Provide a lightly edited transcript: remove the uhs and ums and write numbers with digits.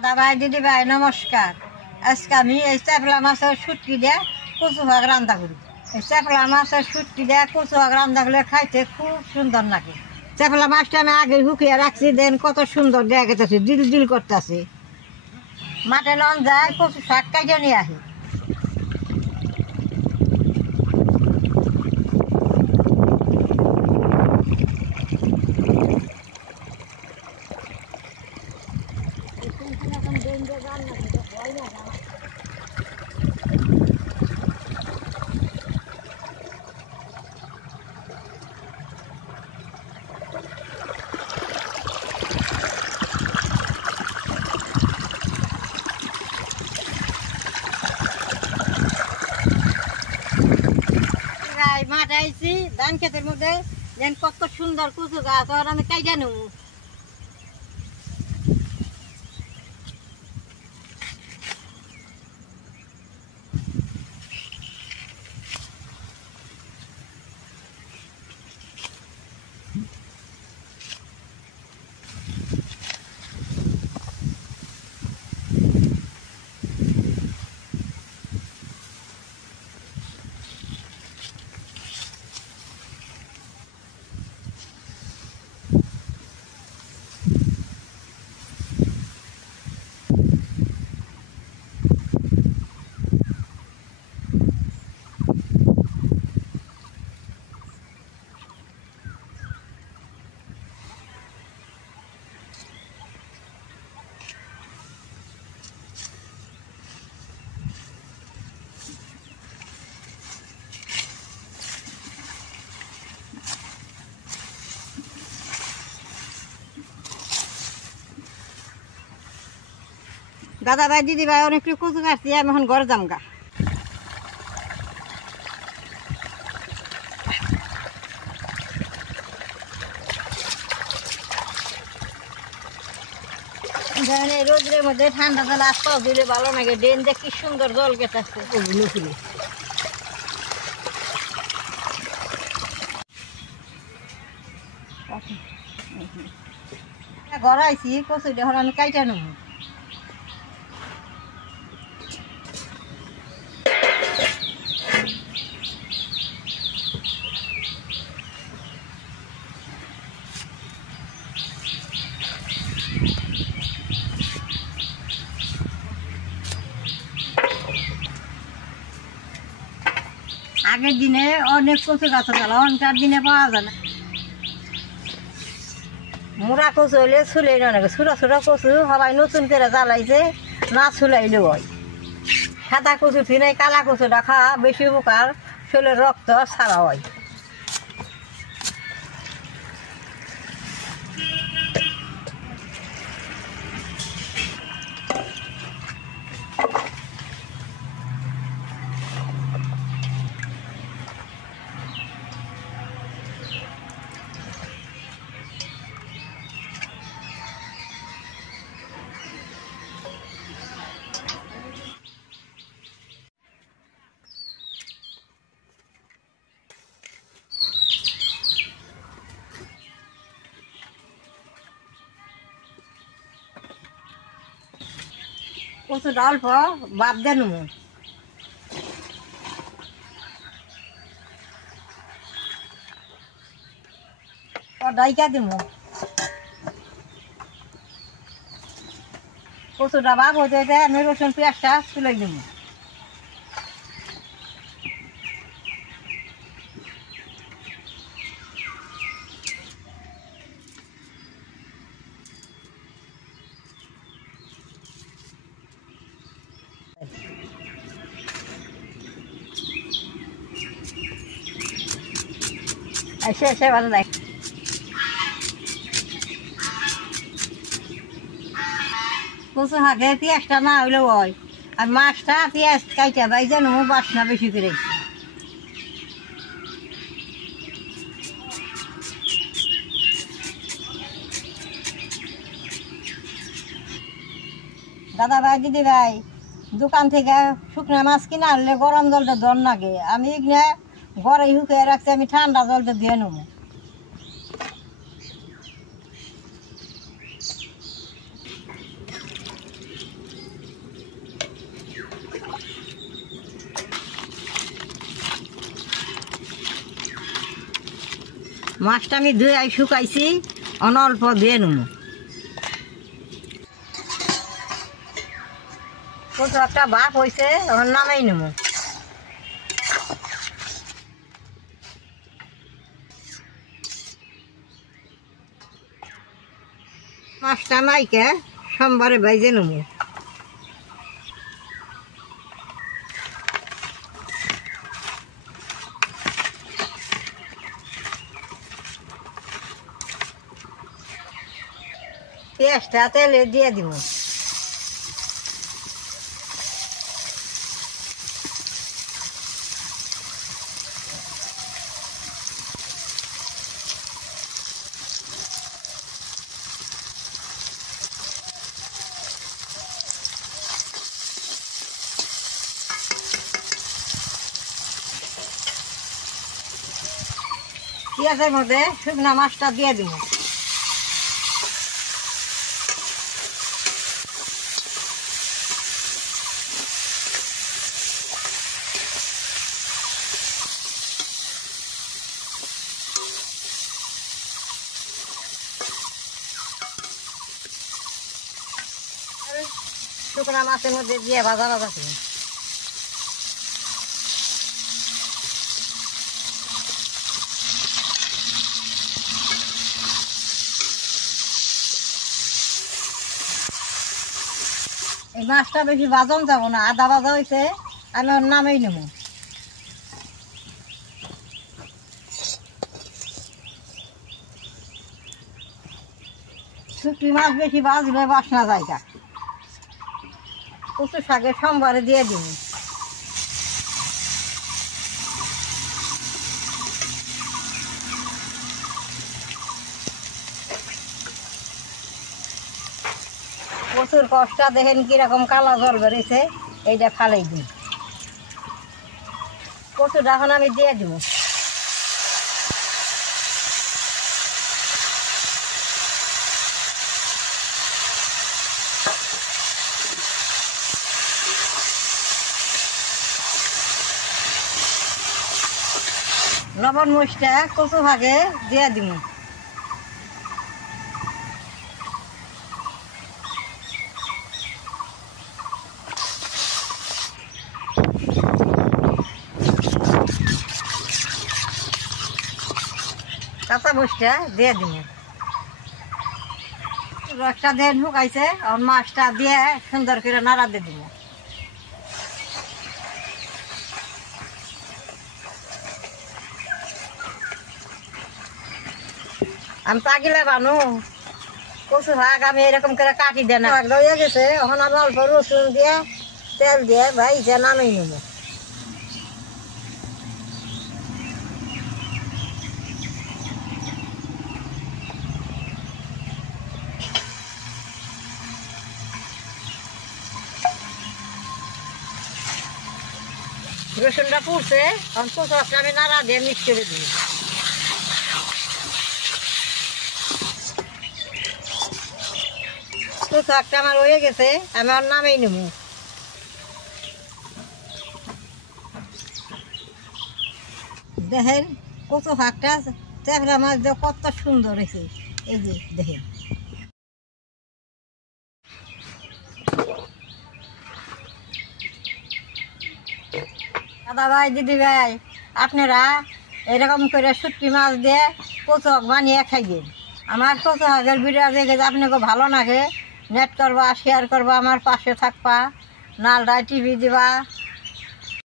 দাদা ভাই দিদি ভাই নমস্কার। আজকে আমি এই চাপলা মাছের শুটকি দিয়ে কচু শাক রান্না করি। এই চাপলা মাছের শুটকি দিয়ে কচু শাক রান্না করলে খাইতে খুব সুন্দর লাগে। চাপলা মাছটা আমি আগে শুকিয়ে রাখছি, দেন কত সুন্দর দেখা গেছে, দিল দিল করতেছে। মাঠে নন যায় কচু শাক কাইটে নিয়ে আসি। মাঠে আইছি ধান ক্ষেতের মধ্যে, যেন কত সুন্দর কচু গাছ, আর আমি কাইটা নেব। দাদা ভাই দিদি ভাই অনেক কচু কাটছি, আমি এখন ঘরে যাম গা। রোদের মধ্যে ঠান্ডা জল আসতে দিলে ভালো লাগে। ড্রেন দিয়ে কি সুন্দর জল গেছে ঘর আইসি কচু এখন আমি কাইটা নেব। আগের দিনে অনেক কচু গাছ ছিল, অনকার দিনে পাওয়া যায় না। মোড়া কচু হইলে ছুলে অনেক, ছোটো ছোটো কচু সবাই নতুন করে জ্বালাইছে, না ছুলাইলেও হয়। সাদা কচু থিনে কালা কচুটা খাওয়া বেশি উপকার, শরীরের রক্ত ছাড়া হয়। কচুটা অল্প বাদ দেন, ডাইকা দিব। কচুটা বাঘ হতে আমি রসুন পেঁয়াজটা তুলে দিব। সে ভালো লাগে। কচু শাকে পেঁয়াজটা না হইলেও হয়, আর মাছটা পেঁয়াজ কাইটা বাইজা নেবো, বাসনা বেশি করে। দাদা ভাই দিদি ভাই, দোকান থেকে শুকনা মাছ কিনা আনলে গরম জলটা দর লাগে, আমি এখানে ঘরে শুকিয়ে রাখছি, আমি ঠান্ডা জলটা দিয়ে নেব। মাছটা আমি ধুয়ে শুকাইছি, অল্প ধুয়ে নেব। কত একটা ভাপ হয়েছে, ওর নামেই নেব। মাছটা মাইকে সোমবারে ভেজে নেব। পেঁয়াজটা তেলে দিয়ে দিব। পেঁয়াজের মধ্যে শুকনা মাছটা দিয়ে দিব। শুকনা মাছের মধ্যে দিয়ে ভাজা ভাজা করুন। এই মাছটা বেশি ভাজন যাব না, আদা ভাজা হয়েছে, আমি ওর নামেই নেব। শুটকি মাছ বেশি ভাজলে বাসনা জায়গা। কচু শাকের সোমবারে দিয়ে দিব। কচুর কষ্টা দেখেন কিরকম কালো জল বেরিয়েছে, এইটা ফালাই দিই। কচুটা এখন আমি দিয়ে দিব। লবণ মরিচটা কচু ভাগে দিয়ে দিব। কাঁচা মরিচটা দিয়ে দিব। রসটা দিয়ে ঢুকাইছে, আর মাছটা দিয়ে সুন্দর করে নাড়া দিয়ে দিব। আমি পাগিলে বানু কচু শাক আমি এরকম করে কাটি দেন হয়ে গেছে। এখন আমি অল্প রসুন দিয়ে তেল দিয়ে ভাইজে নামিয়ে নেব। রসুনটা পুড়ছে, এখন কচু শাকটা আমি নাড়া দিয়ে মিক্স করে দিই। কচু শাকটা আমার হয়ে গেছে, আমি ওর নামেই নেব। দেখেন কচু শাকটা চেপড়া মাছ দিয়ে কত সুন্দর হয়েছে। এই যে দেখেন, দাদা ভাই দিদি ভাই, আপনারা এরকম করে শুটকি মাছ দিয়ে কচু শাক বানিয়ে খাইবেন। আমার কচু শাকের ভিডিও দেখে আপনাকে ভালো লাগে, নেট করবা, শেয়ার করবা, আমার পাশে থাকবা, নালটায় টিভি দিবা।